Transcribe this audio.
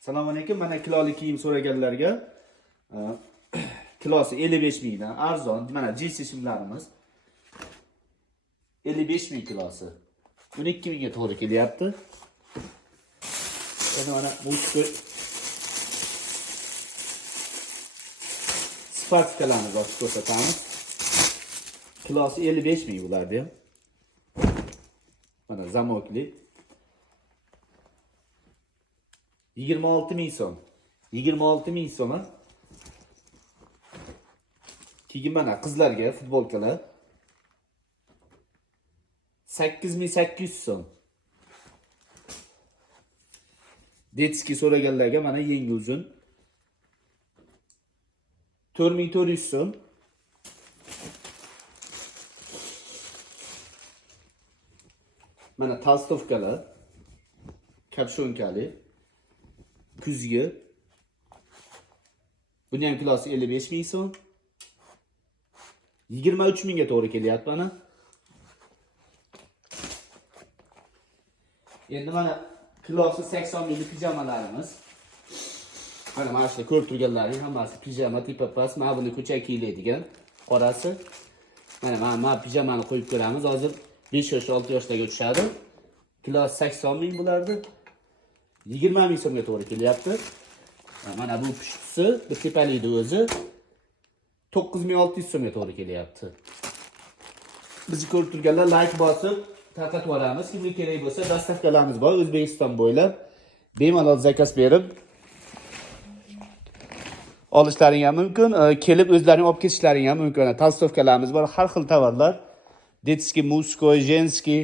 Assalomu alaykum. Mana kilolik kiyim so'raganlarga kilosi 55 mingdan arzon. Mana jinsi shimlarimiz 55 ming kilosi. 12 mingga to'g'ri kelyapti. Mana bu Spartikalarni ochib ko'rsatamiz. Kilosi 55 ming bulardi ham. Mana zamokli 26 ming so'm. 26 ming so'm. Keyin mana qizlarga futbolkalar 8800 so'm. Detski so'raganlarga mana yengi uzun 4400 so'm. Mana talstovkalar kapshonkali kuzgi. Buning ham kilosi 55 ming so'm. 23 mingga to'g'ri kelyapti mana. Endi mana kilosi 80 minglik pijamalarimiz. Mana shu ko'rib turganlaring hammasi pijama tipi pas. Mana buni ko'cha kiyiladigan qorasi. Mana pijamani qo'yib ko'ramiz. Hozir 5 yosh 6 yoshlarga tushadi. Kilosi 80 ming bo'lardi. 20 ming so'mga to'g'ri kelyapti. Mana bu pushtisi, bu tepalikni o'zi 9600 so'mga to'g'ri kelyapti. Bizni ko'rib turganlar like bosib tarqatib yuboramiz. Kimga kerak bo'lsa dastavkalarimiz bor O'zbekiston bo'ylab. Bemalol zakaz berib olishlaring ham mumkin, kelib o'zlaring olib ketishlaring ham mumkin. Talstovkalarimiz bor, har xil tovarlar. Детский, мужской, женский